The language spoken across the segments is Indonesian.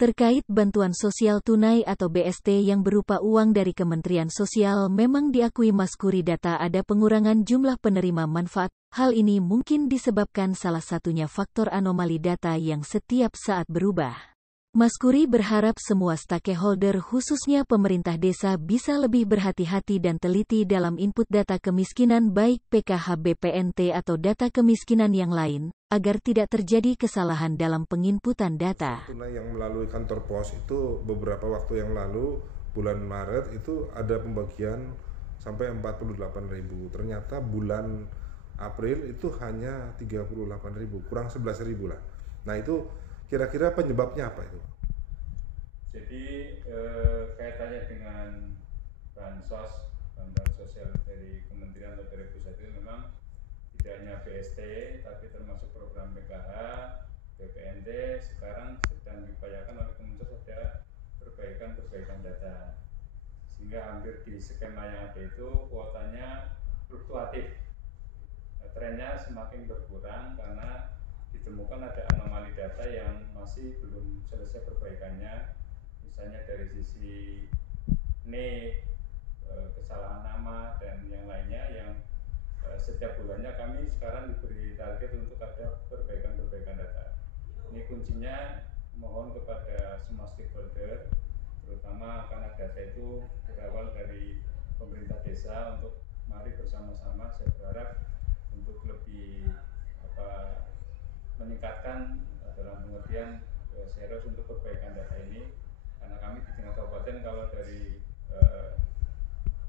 Terkait bantuan sosial tunai atau BST yang berupa uang dari Kementerian Sosial, memang diakui Maskuri data ada pengurangan jumlah penerima manfaat. Hal ini mungkin disebabkan salah satunya faktor anomali data yang setiap saat berubah. Maskuri berharap semua stakeholder khususnya pemerintah desa bisa lebih berhati-hati dan teliti dalam input data kemiskinan baik PKH BPNT atau data kemiskinan yang lain, agar tidak terjadi kesalahan dalam penginputan data. Tunai yang melalui kantor pos itu beberapa waktu yang lalu, bulan Maret itu ada pembagian sampai 48.000. Ternyata bulan April itu hanya 38.000, kurang 11.000 lah. Nah itu kira-kira penyebabnya apa itu? Jadi kaitannya dengan bansos, bantuan sosial dari kementerian atau dari pusat itu memang tidak hanya BST, tapi termasuk program PKH, BPNT, sekarang sedang diupayakan oleh Kemensos ada perbaikan data. Sehingga hampir di skema yang ada itu kuotanya fluktuatif. Trennya semakin berkurang karena ditemukan ada anomali data yang masih belum selesai perbaikannya, misalnya dari sisi NIK, kesalahan nama dan yang lainnya yang setiap bulannya kami sekarang diberi target untuk ada perbaikan data. Ini kuncinya mohon kepada semua stakeholder, terutama karena data itu berawal dari pemerintah desa, untuk mari bersama-sama saya berharap untuk lebih meningkatkan dalam pengertian serius untuk perbaikan data ini, karena kami di tingkat kabupaten kalau dari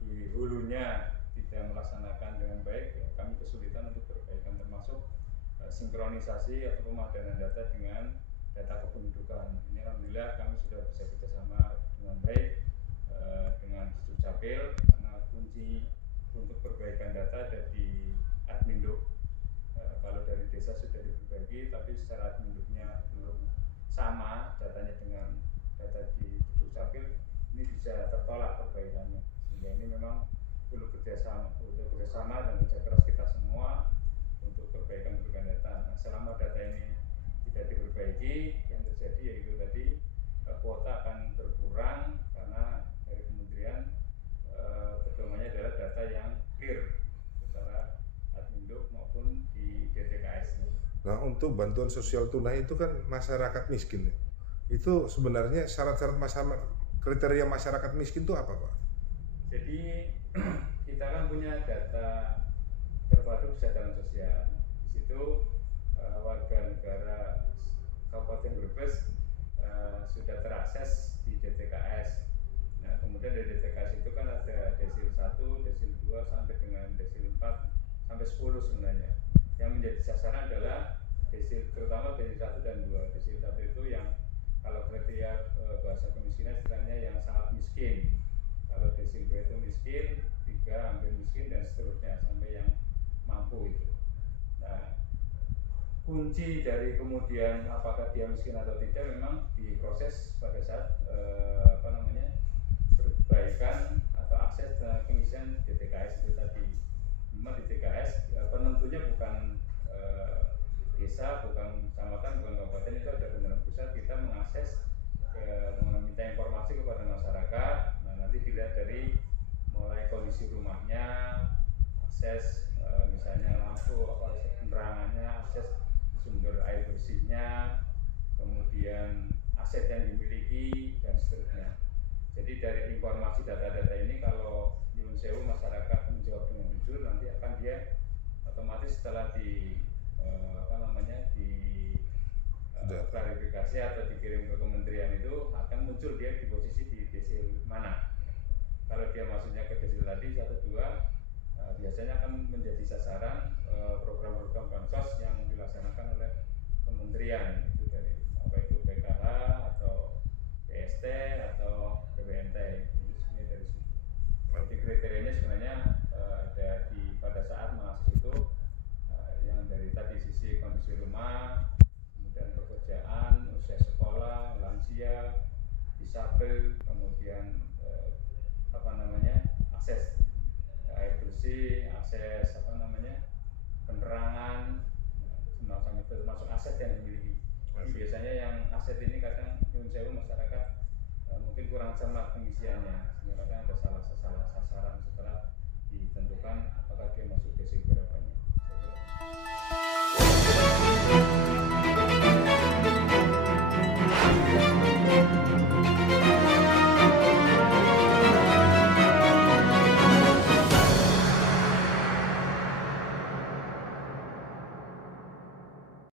di hulunya tidak melaksanakan dengan baik, ya, kami kesulitan untuk perbaikan, termasuk sinkronisasi atau pemadanan data dengan data kependudukan. Ini alhamdulillah kami sudah bisa bekerjasama dengan baik dengan Dukcapil, karena kunci untuk perbaikan data ada di Adminduk. Kalau dari desa sudah diperbaiki, tapi secara Adminduknya belum sama datanya dengan data di Dukcapil, ini bisa tertolak perbaikannya. Sehingga ini memang perlu kerjasama dan kerja keras kita semua untuk perbaikan data. Nah, selama data ini tidak diperbaiki, yang terjadi yaitu tadi kuota akan berkurang karena dari kementerian pedomannya adalah data yang clear secara Adminduk maupun di DTKS. Nah, untuk bantuan sosial tunai itu kan masyarakat miskin. Itu sebenarnya syarat-syarat kriteria masyarakat miskin itu apa, Pak? Jadi kita kan punya data terpadu kesejahteraan sosial. Di situ warga negara Kabupaten Brebes sudah terakses di DTKS. Nah, kemudian dari DTKS itu kan ada desil 1, desil 2 sampai dengan desil 4 sampai 10 sebenarnya. Yang menjadi sasaran adalah desil, terutama desil 1 dan 2. Desil 1 itu yang kalau kriteria bahasa kemiskinan istilahnya yang sangat miskin. Kalau desil 2 itu miskin, 3 hampir miskin, dan seterusnya sampai yang mampu itu. Nah, kunci dari kemudian apakah dia miskin atau tidak memang diproses pada saat perbaikan atau akses pengisian DTKS itu tadi. Memang DTKS penentunya bukan desa, bukan kecamatan, bukan kabupaten, itu ada Kementerian Pusat. Kita mengakses meminta informasi kepada masyarakat. Nah, nanti dilihat dari mulai kondisi rumahnya, akses misalnya lampu, penerangannya, akses sumber air bersihnya, kemudian aset yang dimiliki dan seterusnya. Jadi dari informasi data-data ini, kalau nyuwun sewu masyarakat menjawab dengan jujur, nanti akan dia otomatis setelah klarifikasi atau dikirim ke kementerian itu akan muncul dia di posisi di desil mana. Kalau dia masuknya ke desil tadi 1, 2, biasanya akan menjadi sasaran program-program bansos yang dilaksanakan oleh kementerian, itu dari apa itu PKH atau BST atau BPNT. Itu sebenarnya dari situ. Jadi kriterianya sebenarnya ada di pada saat mengakses itu yang dari tadi sisi kondisi rumah, kemudian pekerjaan, usia sekolah, lansia, disabel, kemudian akses air bersih, akses penerangan, termasuk aset yang dimiliki. Biasanya yang aset ini kadang nyuwun sewu kurang cermat pengisiannya sehingga kadang ada salah